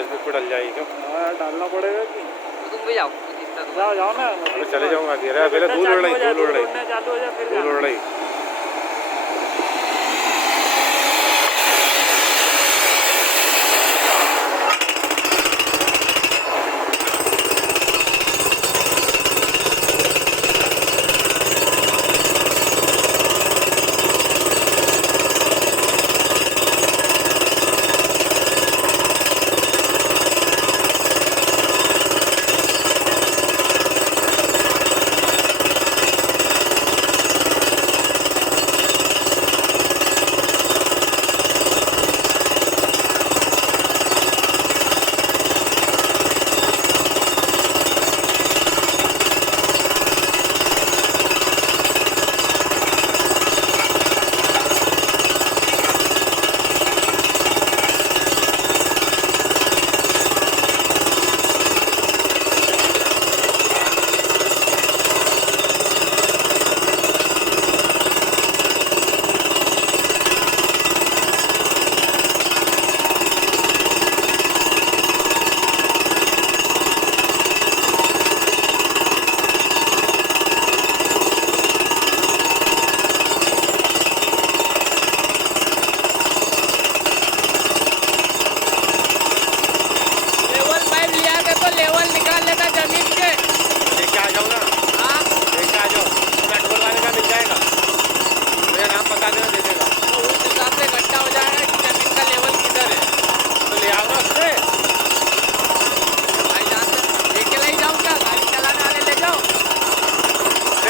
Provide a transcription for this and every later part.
फेसबुक पे डल जाएगी क्यों? हाँ डालना पड़ेगा कि तुम भी जाओ, जाओ जाओ ना, चले जाऊँगा। पहले धूल उड़ रही, चालू हो जाए फिर धूल उड़ रही।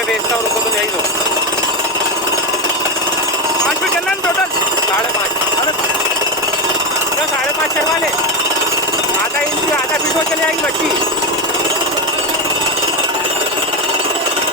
बेचता हूँ, रुको तुम यही लो। 5 फीट करना है टोटल 5.5। अरे क्या 5.5 चढ़वा ले? आधा इंच आधा फीट हो चले जाएगी बच्ची।